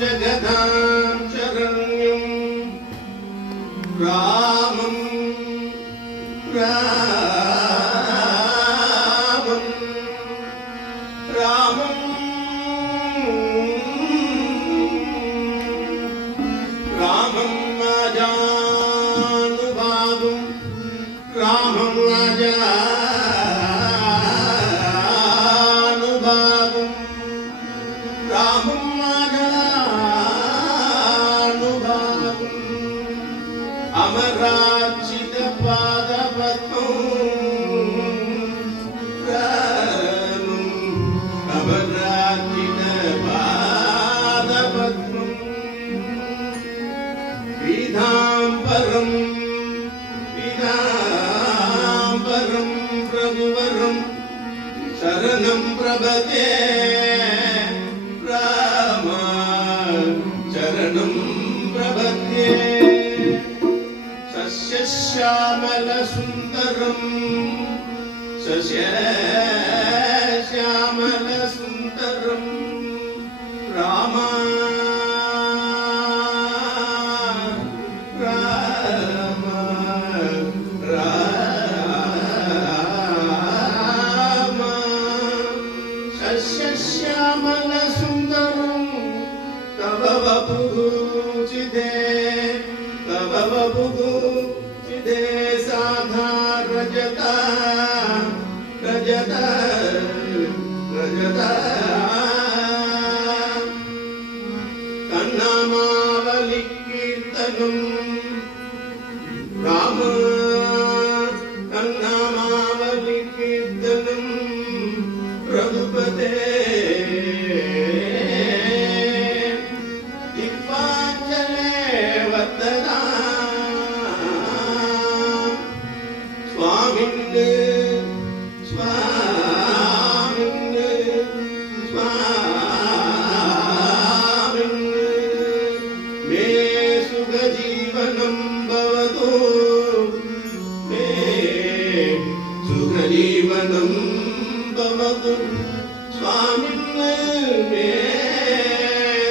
जगदां शरण्यं रामं रामं रामं रामं अजानुभावं रामं अजानुभावं रामं अजानुभावं अमरार्चित पादपद्मं रामं अमरार्चित पादपद्मं पीताम्बरं पीताम्बरं प्रभुवरं शरणं प्रपद्ये राम शरणं प्रपद्ये सस्यश्यामलसुन्दरं सस्यश्यामलसुन्दरं राम राम राम सस्यश्यामलसुन्दरं तव वपुः चिदे तव वपुः चिदे साधा रजता रजता रजता कन्नामावलि कीर्तनं राम कन्नामावलि कीर्तनं रघुपते दिव्याञ्जले वर्तता स्वामिन् स्वामिन् स्वामिन् मे सुखजीवनं भवतु मे सुखजीवनं भवतु स्वामिन् मे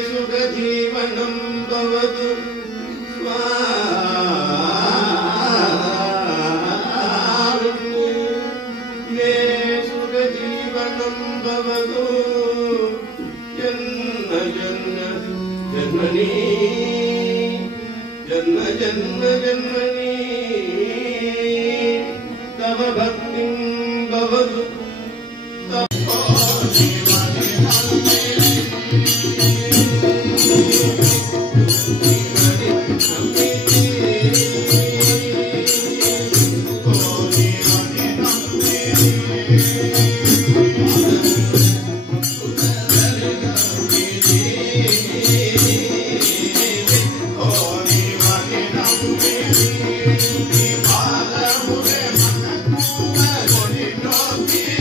सुखजीवनं भवतु स्वामिन् मे सुखजीवनं भवतु जन्म जन्म जन्मनि जन्म जन्म जन्मनि तव भक्तिं भवतु Thank you.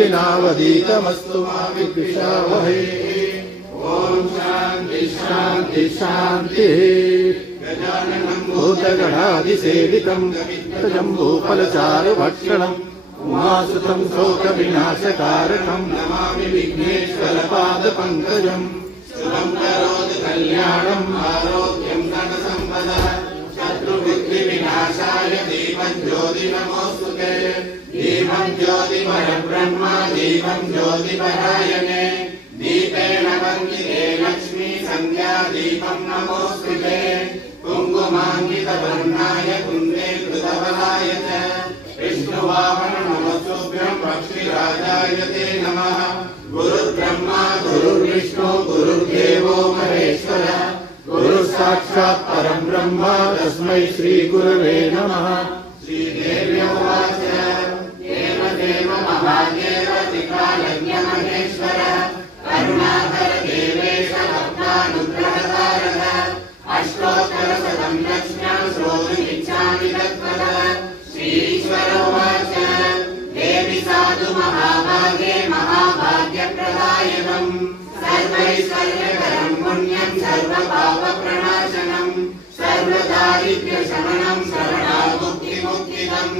दक्षिणावधीतमस्तु मा विद्विषावहै। ॐ शान्ति शान्ति शान्तिः। भूतगणादिसेवितं जम्बूफलचारुभक्षणम् उमासुतं शोकविनाशकारकं नमामि विघ्नेश्वरपादपङ्कजम्। शुभं करोतु कल्याणम् आरोग्यं धनसम्पदः शत्रुबुद्धिविनाशाय दीपज्योति नमोऽस्तुते। दीपं ज्योतिपरब्रह्म दीपं ज्योतिपरायणे दीपेन वन्दिते लक्ष्मी सन्ध्या दीपं नमोऽस्तुते। कुङ्कुमाङ्कितवर्णाय कुन्देन्दुधवलाय च विष्णुवाहन नमस्तुभ्यं पक्षिराजाय ते नमः। गुरुर्ब्रह्मा गुरुर्विष्णु गुरुर्देवो महेश्वरः गुरुसाक्षात् परं ब्रह्म तस्मै श्रीगुरवे नमः। श्रीदेव्योवाच देवदेव महादेव त्रिकालज्ञ महेश्वर करुणाकर देवेश भक्तानुग्रहकारः अष्टोत्तरशतं लक्ष्म्यां श्रोतुमिच्छामि तत्त्वतः। श्रीश्वरोवाच देवि साधु महाभागे महाभाग्यप्रदायकम् सर्वैश्वर्यकरं पुण्यं सर्वपापप्रणाशनं सर्वदारिद्र्यशमनं शरणामुक्तिमुक्तिदं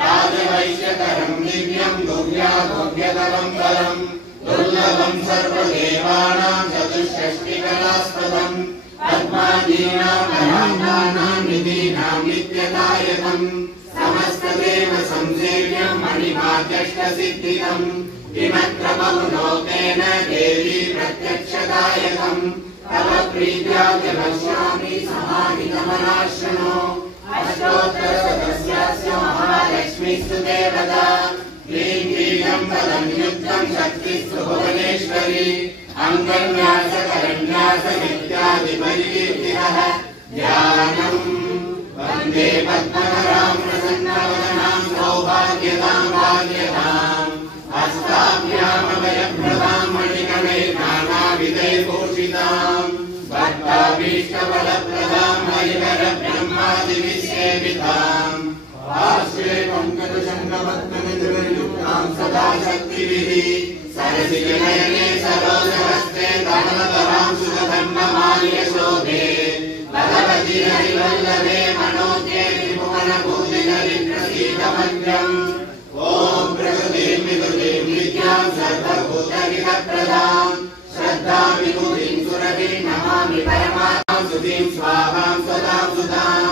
राजवैश्यकरं दिव्यं भोग्याभोग्यतरं परं दुर्लभं सर्वदेवानां चतुष्षष्टिकलास्पदं पद्मादीनां पराङ्गानां निधीनां नित्यदायकम् समस्तदेव संसेव्यं मणिमाध्यष्टसिद्धिदम् किमत्र बहुलोकेन देवी प्रत्यक्षदायकम् तव प्रीत्या जपश्यामि समाधिगमनाश्रमो अष्टोत्तरशतस्यास्य महालक्ष्मीस्तु देवता क्लीं क्लीं पदं युक्तं शक्तिस्तु भुवनेश्वरी अङ्गन्यासकरन्यास इत्यादिपरिकीर्तितः ध्यानम् वन्दे पद्मकरां प्रसन्नवदनां सौभाग्यदां भाग्यदाम् हस्ताभ्यामभयप्रदां मणिकणैर्नानाविधैर्भूषितां भक्ताभीष्टफलप्रदां हरिहरब्रह्मादिविसेवितां पार्श्वे पङ्कजशङ्खपद्मनिधिर्युक्तां सदा शक्तिभिः सरसिजनयने सरोजहस्ते कमलतरां सुखधर्ममाल्यशोभे भगवति हरिवल्लभे मनोज्ञे त्रिभुवनभूतिहरिप्रसीदमन्त्रम् ॐ प्रकृतिं विकृतिं विद्यां सर्वभूतहितप्रदां श्रद्धां विभूतिं सुरभिं नमामि परमां सुधीं स्वाहां सदां सुधां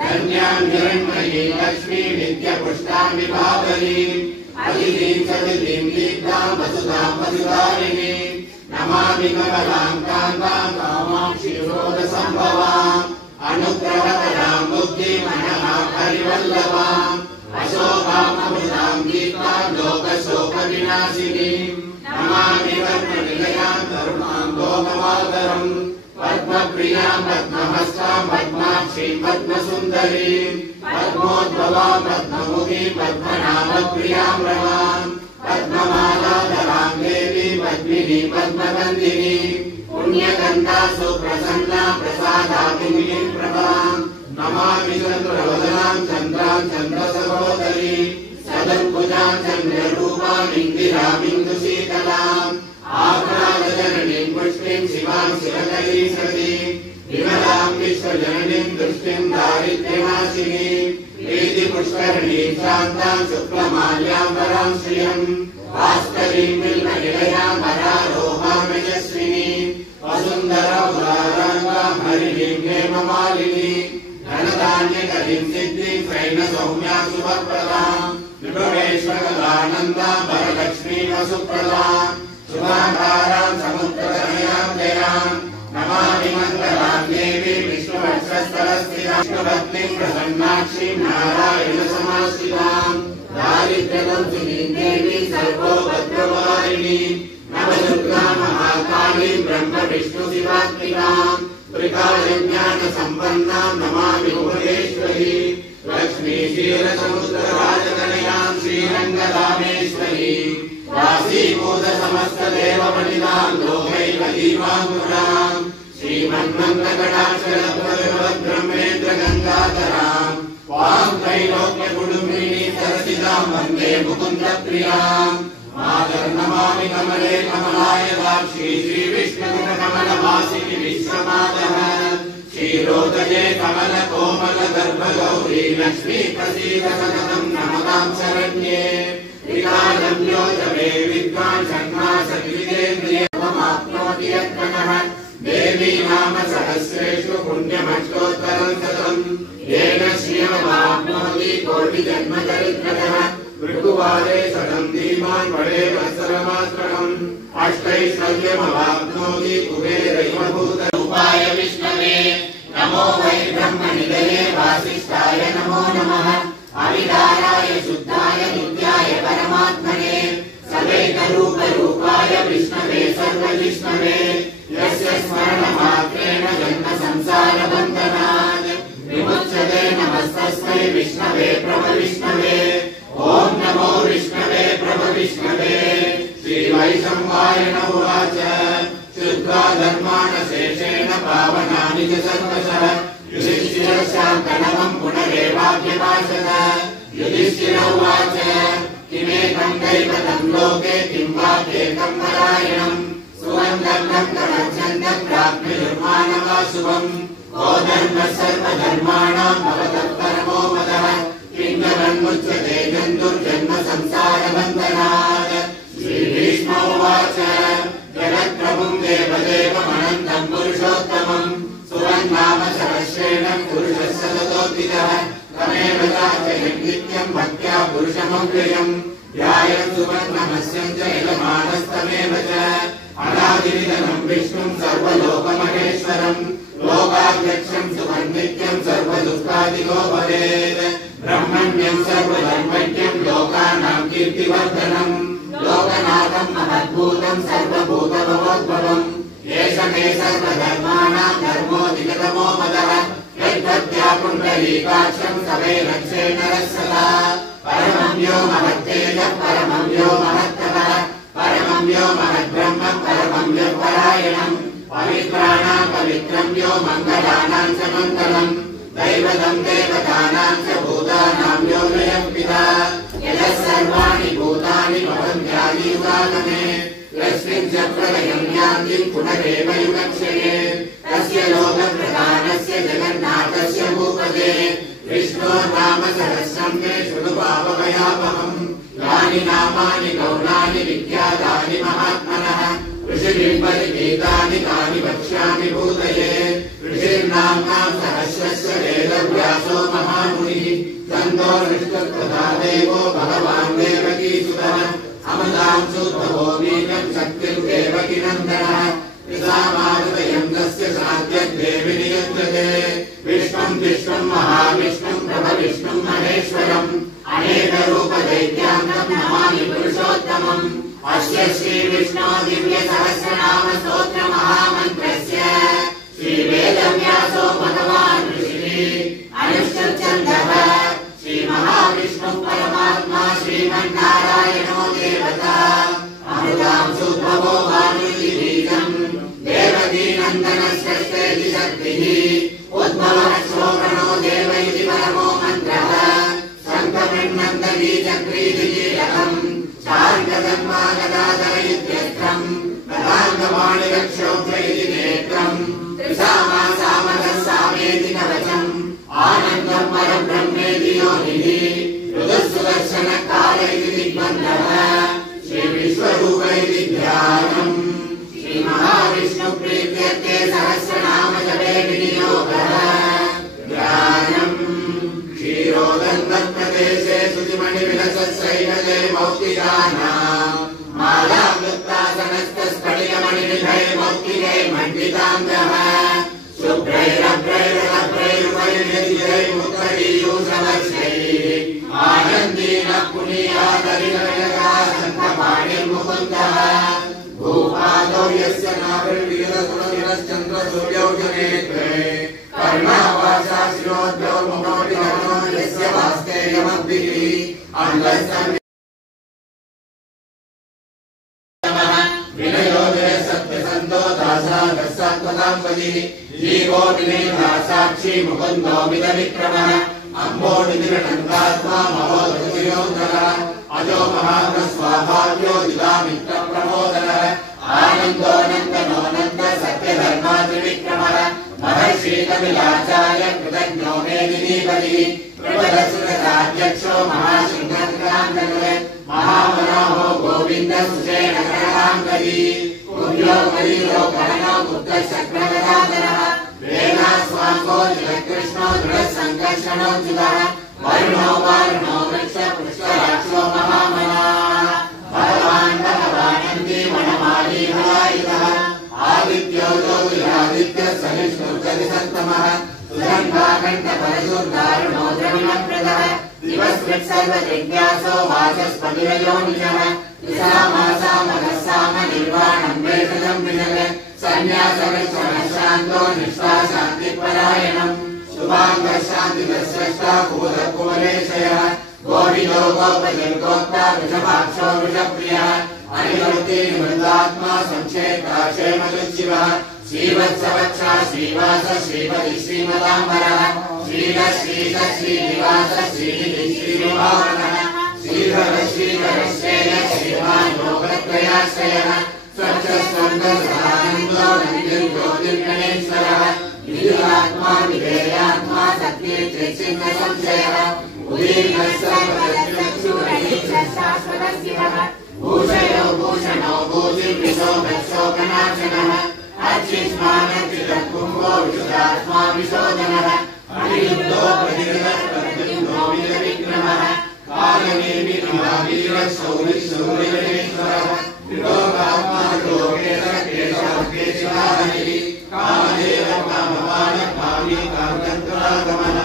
धन्यां हिरण्मयीं लक्ष्मीं नित्यपुष्टां विभावरीम् अदितिं सदितिं दीप्तां वसुधां वसुधारिणीं नमामि कमलां कान्तां कामाक्षि क्षीरोदसम्भवाम् अनुग्रहकरां बुद्धिमनः हरिवल्लभाम् अशोकामृतां गीतां लोकशोकविनाशिनीं नमामि कर्मनिलयां धर्मां लोकमातरम् पद्मप्रियां पद्महस्तां पद्माक्षीं पद्मसुन्दरीं पद्मोद्भवां पद्ममुखीं पद्मनाभप्रियां रमां पद्ममालाधरां देवीं पद्मिनीं पद्मवन्दिनीं पुण्यगन्धा सुप्रसन्ना प्रसादाकिनीं प्रभां नमामि चन्द्रवदनां चन्द्रां चन्द्रसहोदरीं सदर्भुजां चन्द्ररूपां इन्दिरामिन्दुशीतलाम् आह्लादजननीं पुष्टिं शिवां शिवकरीं सतीं विमलां विश्वजननीं दृष्टिं दारिद्र्यनाशिनीं प्रीतिपुष्करणीं शान्तां शुक्लमाल्याम्बरां श्रियं भास्करीं बिल्वनिलयां वरारोहां यशस्विनीं वसुन्धरां हरिणीं हेममालिनीं धनधान्यकरीं सिद्धिं शयनसौम्यां शुभप्रदां विभवेश्वरानन्दां वरलक्ष्मीं वसुप्रदां शुभाधारां समुद्रतनयां जयां नमामि मङ्गलां देवीं विष्णुवक्षस्थलस्थितां विष्णुभक्तिं प्रसन्नाक्षीं नारायणसमाश्रितां दारिद्र्यदंशिनीं देवीं सर्वोपद्रववारिणीं नवदुर्गां महाकालीं ब्रह्मविष्णुशिवात्मिकां त्रिकालज्ञानसम्पन्नां नमामि भुवनेश्वरी लक्ष्मी क्षीरसमुद्रराजतनयां श्रीरङ्गधामेश्वरी वासीभूतसमस्तदेवमणिनां लोकैकदीपाङ्कुरां श्रीमन्मन्दकटाक्षरब्रह्मेन्द्रगङ्गाधरां वां त्रैलोक्यकुटुम्बिनीं सरसितां वन्दे मुकुन्दप्रियां नमामि कमले कमलायताक्षी श्रीविष्णुकमलवासिनि विश्वमातः क्षीरोदये कमलकोमलगर्भगौरी लक्ष्मी प्रसीद सततं नमतां शरण्ये त्रिकालं योजवे विद्वान् षण्मासकृतेन्द्रियमाप्नोति यत्मनः देवी नाम सहस्रेषु पुण्यमष्टोत्तरं शतम् येन श्रियमाप्नोति कोटिजन्मचरित्रतः ऋतुवारे शतं धीमान् पडे वत्सरमात्रकम् अष्टैश्वर्यमवाप्नोति कुबेरैव भूतरूपाय विष्णवे नमो वै ब्रह्मनिधये वासिष्ठाय नमो नमः अविदाराय शुद्धाय नित्याय परमात्मने सदैकरूपरूपाय विष्णवे सर्वजिष्णवे यस्य स्मरणमात्रेण जन्म संसारबन्धनात् विमुच्यते नमस्तस्मै विष्णवे प्रभविष्णवे ॐ नमो विष्णवे प्रभविष्णवे श्रीवैशम्पायन उवाच शुद्ध्वा धर्माणशेषेण पावनानि च सर्वशः युधिष्ठिरस्यान्तनवं पुनरेवाभ्यभाषत युधिष्ठिर उवाच किमेकं दैवतं लोके किं वाप्येकं परायणम् सुवन्दं प्रवचन्दं प्राप्नुर्मानवा शुभम् को धर्मः सर्वधर्माणां भवतः परमो मदः किङ्करन्मुच्यते जन्तुर्जन्म संसारबन्धनात् श्रीभीष्म उवाच जगत्प्रभुं देवदेवमनन्तं पुरुषोत्तमं सुवन्नाम सहस्रेण पुरुषः सततोऽद्वितः तमेव चार्चयन् नित्यं भक्त्या पुरुषमव्ययम् ध्यायन् सुवर्णमस्यं च यजमानस्तमेव च अनादिनिधनं विष्णुं सर्वलोकमहेश्वरम् लोकाध्यक्षं सुवर्नित्यं सर्वदुःखादिको भवेत् ब्रह्मण्यं सर्वधर्मज्ञं लोकानां कीर्तिवर्धनम् लोकनाथं महद्भूतं सर्वभूतभवोद्भवम् एष मे सर्वधर्माणां धर्मोऽधिकतमो मदः यद्भक्त्या पुण्डरीकाक्षं सवैरक्षेण रक्षता परमं यो महत्तेजः परमं यो महत्तपः परमं यो महद्ब्रह्म परमं यत्परायणम् पवित्राणां पवित्रं यो मङ्गलानां च मङ्गलम् दैवतं देवतानां च भूतानां यो लयं पिता यतः सर्वाणि भूतानि भवन्त्यादियुगागमे यस्मिन् च प्रलयं यान्ति पुनरेव युगक्षये तस्य लोकप्रधानस्य जगन्नाथस्य भूपते विष्णोर्नाम सहस्रं मे शृणु पावभयापहम् यानि नामानि गौणानि विख्यातानि महात्मनः ऋषिभिः परिगीतानि तानि वक्ष्यामि भूतये ऋषिर्नाम्नां सहस्रस्य वेदव्यासो महामुनिः छन्दो निष्ठस्तथा देवो भगवान् देवकीसुतः अमृतां शुद्धवो बीजं शक्तिर्देवकीनन्दनः पितामारुतयं तस्य साध्यद्देवि नियुज्यते विष्णुं विष्णुं महाविष्णुं प्रभविष्णुं महेश्वरम् अनेकरूपदैत्यान्तं नमामि पुरुषोत्तमम् अस्य श्रीविष्णो दिव्यसहस्रनाम स्तोत्र महामन्त्रस्य श्रीवेदव्यासो भगवान् ऋषिः अनुष्ठुप्छन्दः श्रीमहाविष्णुः परमात्मा श्रीमन्नारायणो देवता अमृतां सुद्भवो भानुर्बीजम् देवकीनन्दनश्रेष्ठेति शक्तिः उद्भवः श्रोत्रणो देव इति परमो मन्त्रः सङ्कमिन्नन्दबीजक्रीडिकीलकम् शार्ङ्गधर्मागदाधर इत्यस्त्रम् प्रधाङ्गवाणिरक्षोभ्र इति नेत्रम् त्रिसामासामगः सामेति कवचम् आनन्दं परब्रह्मेति योनिः ऋतुसुदर्शनकाल इति दिग्बन्धः श्रीविश्वरूप इति ध्यानम् श्रीमहाविष्णुप्रीत्यर्थे सहस्रनाम जपे विनियोगः ध्यानम् क्षीरोदन्तप्रदेशे शुचिमणिविलसत्सैकले मौक्तिकानाम् मालावृत्तासनस्तस्फटिकमणिनिधये मौक्तिके मण्डिताङ्गः शुभ्रैरभ्रैरभ्रैरुपैर्यतिरैर्मुक्तरीयूषवर्षैः आनन्दीनः पुनीयादरिणयका सन्तपाणिर्मुकुन्दः भूपादौ यस्य नाभिर्वीरसुरविरश्चन्द्रसूर्यौ च नेत्रे कर्णावासा शिरोद्भौ मुखोऽधिकरणो यस्य वास्तेयमब्धिः अङ्गस्तम् जीवो विनेता साक्षी मुकुन्दो मिदविक्रमः अम्बोनिधिरणन्तात्मा महोदयोधरः अजो महाग्रस्वाभाव्यो दिवामित्रः प्रमोदनः आनन्दो नन्दनो नन्द सत्यधर्मा त्रिविक्रमः महर्षि कपिलाचार्य कृतज्ञो मेदिनीपतिः प्रबलसुरसाध्यक्षो महासिंहग्रान्तः महामनोहो गोविन्द सुषेणकराङ्गदी कुर्यो कलिलो करणो गुप्तशक्रगदाधरः वेदास्वाङ्गो जलकृष्णो दृढसङ्कर्षणोऽच्युतः वरुणो वारुणो वृक्ष पुष्कराक्षो महामनाः भगवानन्दी वनमाली हलायुधः आदित्यो ज्योतिरादित्य सहिष्णुर्जतिसत्तमः सुगन्धाकण्ठपरशुर्दारुणो द्रविणप्रदः दिवस्कृत्सर्वजिज्ञासो वाचस्पतिरयोनिजः साम निर्वाणं वेषजं विजग सन्न्यासगच्छनशान्तो निष्ठा शान्तिपरायणम् शुभाङ्गशान्तिदस्रष्टा भूतकुवलेशयः गोविदो गोपजर्गोक्ता वृषभाक्षो वृषप्रियः अनिवृत्ति निवृत्तात्मा संक्षेप्ता क्षेमदुच्चिवः श्रीवत्सवक्षा श्रीवास श्रीपति श्रीमदाम्बरः श्रीध श्रीध श्रीनिवास श्रीनिधि श्रीनिवारणः श्रीधर श्रीधर श्रेय श्रीमान् योगत्रयाश्रयः स्वच्छस्वन्दसदानन्दो नन्दिर्ज्योतिर्गणेश्वरः विधुरात्मा विधेयात्मा सत्येन्द्रसंशयः उदीर्णः सर्वशक्तिरक्षुरहितशाश्वतशिवः भूषयो भूषणो भूतिर्विशोभशोकनाशनः अर्चिष्मानचिदकुम्भो विशुद्धात्मा विशोधनः अनिरुद्धो प्रतिहृतः प्रद्युम्नो वीरविक्रमः कालनेमिशौरिशौरिगणेश्वरः विलोकात्मा लोकेशः केशवः केशिवाहनिः कामदेव कामवान कामी कामगन्तरागमः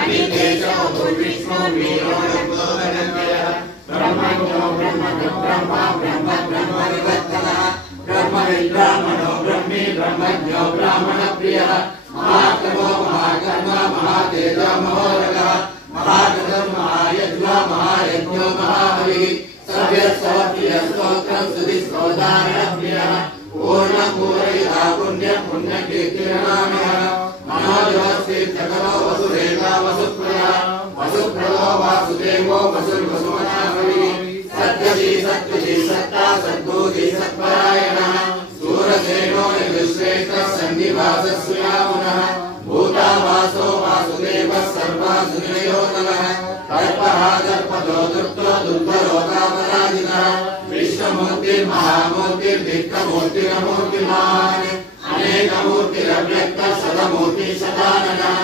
अनिकेशो भूर्विष्णो वीरो नन्दोदनन्यः ब्रह्मण्यो ब्रह्मणो ब्रह्मा ब्रह्म ब्रह्मनिवर्तनः ब्रह्मविद्रामणो ब्रह्मी ब्रह्मज्ञो ब्राह्मणप्रियः महात्मो महाकर्मा महातेजो महोदगः महागणं महायज्ञो महायज्ञो महाबलिः सव्यस्तवप्रियस्तोत्रं सुधिस्तोदारणप्रियः पूर्णपूरयिता पुण्यकीर्तिरनामयः मनोजवस्तीर्थकरो वसुदेवा वसुप्रियः वसुप्रदो वासुदेवो वसुर्वसुमनाभविः सत्यजी सत्ता सद्बुद्धि सत्परायणः सूरसेनो यजुश्रेष्ठः सन्निवासस्यामुनः भूतावासो वासुदेवः सर्वासुनिलयोतनः तर्पः दर्पदो दुर्तो दुर्धरो कामराजिनः विश्वमूर्तिर्महामूर्तिर्दिक्कमूर्तिरमूर्तिमान् अनेकमूर्तिरव्यक्तः सदमूर्तिः सदाननः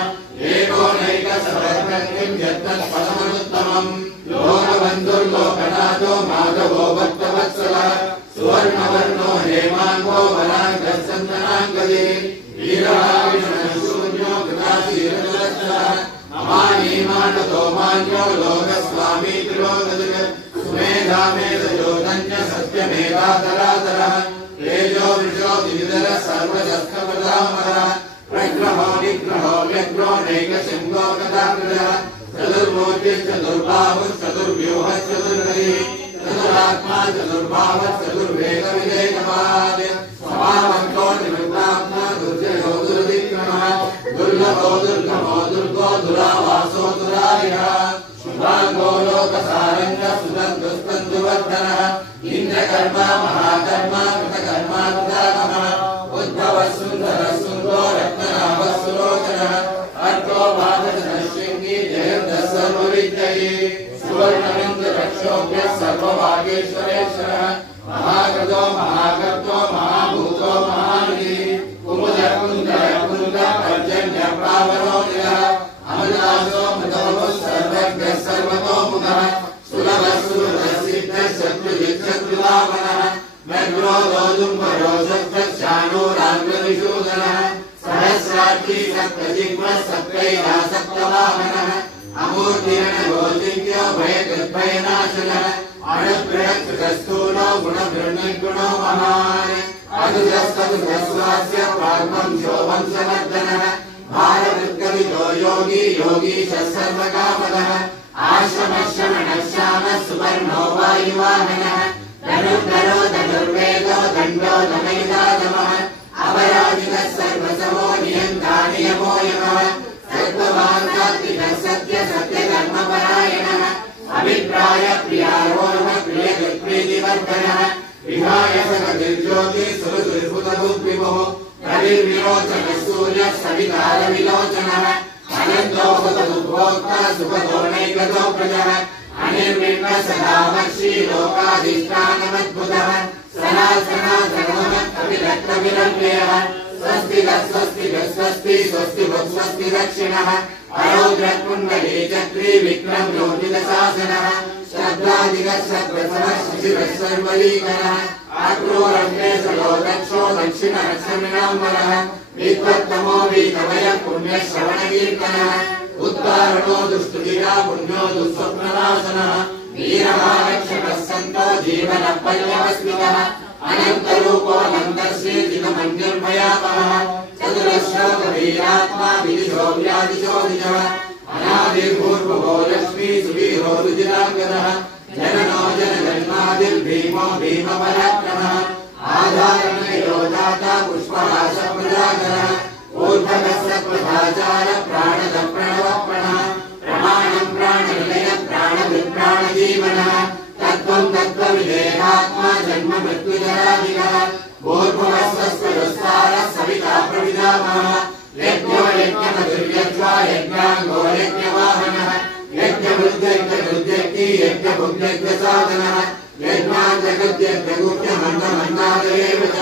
एकोनैकसहस्रकृतिं यत्तत्पदमनुत्तमम् लोकबन्धुर्लोकनाथो माधवो भक्तवत्सलः सुवर्णवर्णो हेमाङ्गो वराङ्गः सन्दनाङ्गदे वीरः विष्णुशून्यो कृताशीलः अमानीमानतो मान्यो लोकस्वामी त्रिलोकजगत् सुमेधामेधयोधन्य सत्यमेधाधराधरः तेजो वृषो दिविधरः सर्वशस्त्रप्रधामरः प्रग्रहो निग्रहो व्यग्रो नैकशृङ्गो गदाग्रजः चतुर्मूर्तिश्चतुर्बाहुश्चतुर्व्यूहः चतुर्हरिः चतुरात्मा चतुर्भावः चतुर्वेगविवेकवान् समावन्तो निवृत्तात्मा दुर्जयो दुर्विक्रमः दुर्लभो दुर्गमो दुर्गो दुरावासो दुरारिः शुभाङ्गो लोकसारङ्गः सुतन्तुस्तन्तुवर्धनः इन्द्रकर्मा महाकर्मा कृतकर्मा कृतागमः उद्भवः सुन्दरः सुन्दरो रत्ननाभः सुलोचनः अर्को वादशृङ्गी जयन्तः सर्वविद्यये सुवर्णबिन्दुरक्षोभ्यः सर्वभागेश्वरेश्वरः महाकृतो महाकर्तो महाभूतो महानिधिः कुमुदकुन्दकुन्दः पर्जन्यप्रावरोनिलः अमृतासो मृतोः सर्वज्ञः सर्वतोमुखः सुलभः सुहृदसिद्धः शत्रुजिच्छत्रुवामनः व्यग्रो दोदुम्बरो सत्यशानोराग्रविशूदनः सहस्रार्थी सप्तजिह्वः सप्तैरासप्तवाहनः अमूर्तिरणगोदिव्यो भयकृद्भयनाशनः अणुबृहत्कृतस्थूलो गुणभृन्निर्गुणो महान् अदुजस्तदुजस्वास्य प्राग्वंशो वंशवर्धनः भारवृत्कविदो योगी योगीशः सर्वकामदः आश्रमश्रमणः श्यामः सुवर्णो वायुवाहनः धनुर्धरो धनुर्वेदो दण्डो दमयितादमः अपराजितः सर्वसमो नियन्ता नियमो यमः सत्त्ववान् सात्विकः सत्यधर्मपरायणः अभिप्राय प्रियारोहः प्रियकृत्प्रीतिवर्धनः विहाय सकतिर्ज्योति सुरसुरभुतभुग्विभुः रविर्विलोचनः सूर्यः सवितारविलोचनः अनन्तो सतुद्भोक्ता सुखदोनैकतो प्रजः अनिर्विण्णः सदा महर्षि लोकाधिष्ठानमद्भुतः सनातनमत्कविरत्नविरम्यः स्वस्ति स्वस्ति स्वस्ति स्वस्ति दक्षिणः अरोग्रकुण्डली चक्री विक्रम योगितशासनः शब्दादिगच्छप्रथमः शिशिरः सर्वलीकरः आक्रोरण्येशलो दक्षो दक्षिणरक्षमिणाम्बरः विद्वत्तमो वीतमयः पुण्यश्रवणकीर्तनः उत्तारणो दुष्टुतिरा पुण्यो दुःस्वप्ननाशनः वीरमारक्षकः सन्तो जीवनः पर्यवस्मितः अनन्तरूपोऽनन्तश्रीजितमन्युर्भयापहः चतुरश्लोकवीरात्मा विदिशो व्याधिशोधितः अनादिर्भूर्भुवो लक्ष्मी सुवीरो रुचिराङ्गदः जननो जनजन्मादिर्भीमो भीमपराक्रमः आधारणयो दाता पुष्पहासप्रजागरः ऊर्ध्वगः सत्प्रधाचार प्राणद प्रणवप्रणः प्रमाणं प्राणनिलय प्राणविप्राणजीवनः तत्त्वं तत्त्वविदेहात्मा जन्म मृत्युजरादिकः भूर्भुवः स्वस्वरस्तारः सविता प्रविदामः यज्ञो यज्ञमधुर्यज्वा यज्ञाङ्गो यज्ञवाहनः यज्ञभुद्यज्ञभुद्यज्ञी यज्ञभुद्यज्ञसाधनः यज्ञान्तगद्यज्ञगुह्यमन्नमन्नादयेव च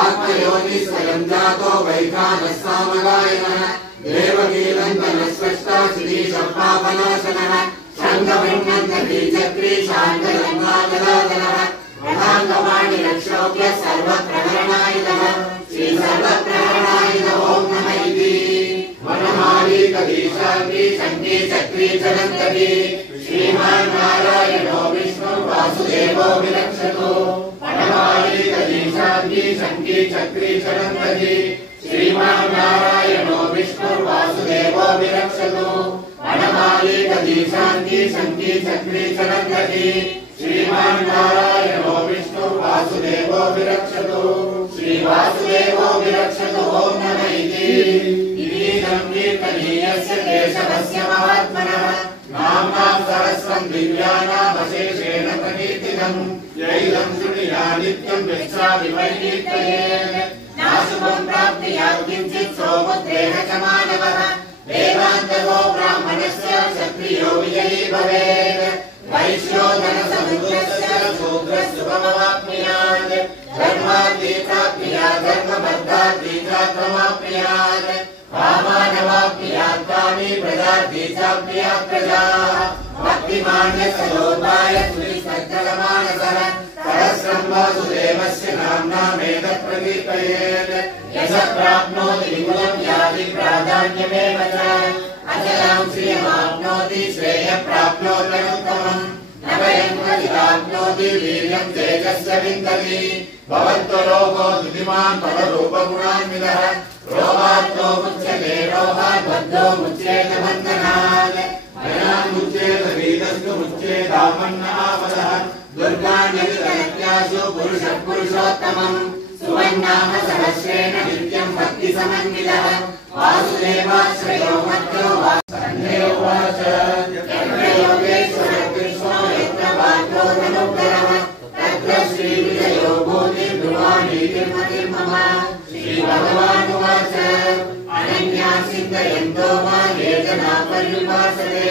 आत्मयोनिः स्वयं जातो वैखानः सामगायनः देवकीनन्दनः स्रष्टा श्रीशम्पापनाशनः शङ्खबिम्बन्धीचक्री शान्तरङ्गागदाधनः प्रधानवाणिरक्षोभ्यः सर्वप्रहरणायुधः श्रीसर्वप्रहरणायुध ॐ नमः इति वनमालीकदीशाङ्गी शङ्की चक्री चलन्तरी श्रीमान् नारायणो विष्णुर्वासुदेवो विरक्षतु वनमालीकदीशाङ्गी शङ्की चक्री चलन्तरी श्रीमान् नारायणो विष्णुर्वासुदेवो विरक्षतु वनमालीकदीशाङ्गी शङ्की चक्री चलन्तरी श्रीमान् नारायणो विष्णुर्वासुदेवो विरक्षतु श्रीवासुदेवो विरक्षतु ॐ नमः इति इदं कीर्तनीयस्य केशवस्य महात्मनः नाम्नां सहस्रं दिव्यानामशेषेण प्रकीर्तितम् यैदं शृणुया नित्यं यच्छामि वैकीर्तयेत् नाशुभं प्राप्नुयात् किञ्चित् सौपुत्रेण च मानवः वेदान्तको ब्राह्मणस्य क्षत्रियो विजयी भवेत् वैश्यो धनसमुद्रस्य शूद्रशुभमवाप्नुयात् धर्मार्थी प्राप्नुयात् धर्मबद्धार्थी चात्रमाप्नुयात् कामानवाप्नुयात् कामी प्रजार्थी चाप्नुयात् प्रजाः भक्तिमान्यसलोकाय श्रीसज्जनमानसः सहस्रं वासुदेवस्य नाम्नामेतत् प्रकीर्तयेत् यशः प्राप्नोति विपुलं याति प्राधान्यमेव च अचलां श्रियमाप्नोति श्रेयः प्राप्नोत्यनुत्तमम् न भयं प्रतिप्राप्नोति वीर्यं तेजस्य विन्दति भवत्वलोको धृतिमान् पररूपगुणान्वितः रोगात्तो मुच्यते रोगात् बद्धो मुच्येत बन्धनात् भयान् मुच्येत वीतस्तु मुच्येतामन्नापदः दुर्गान्यतितनत्यासु पुरुषः पुरुषोत्तमम् सुवन्नाम सहस्रेण नित्यं भक्तिसमन्वितः वासुदेवाश्रयो मत्तो वासुदेवो वाच यत्र योगेश्वरः कृष्णो यत्र पार्थो धनुर्धरः तत्र श्रीविजयो भूतिर्ध्रुवानीतिर्मतिर्मम श्रीभगवानुवाच अनन्या चिन्तयन्तो मा ये जना पर्युपासते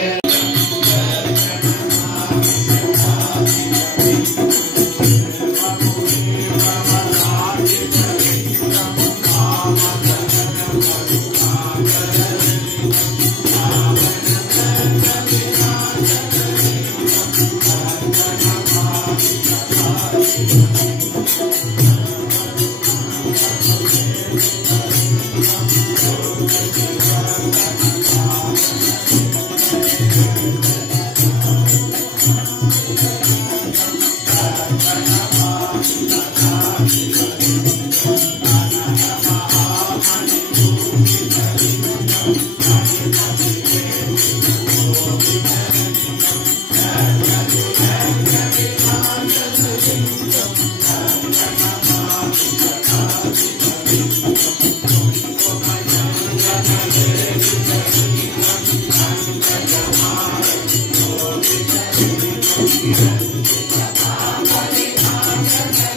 Thank you.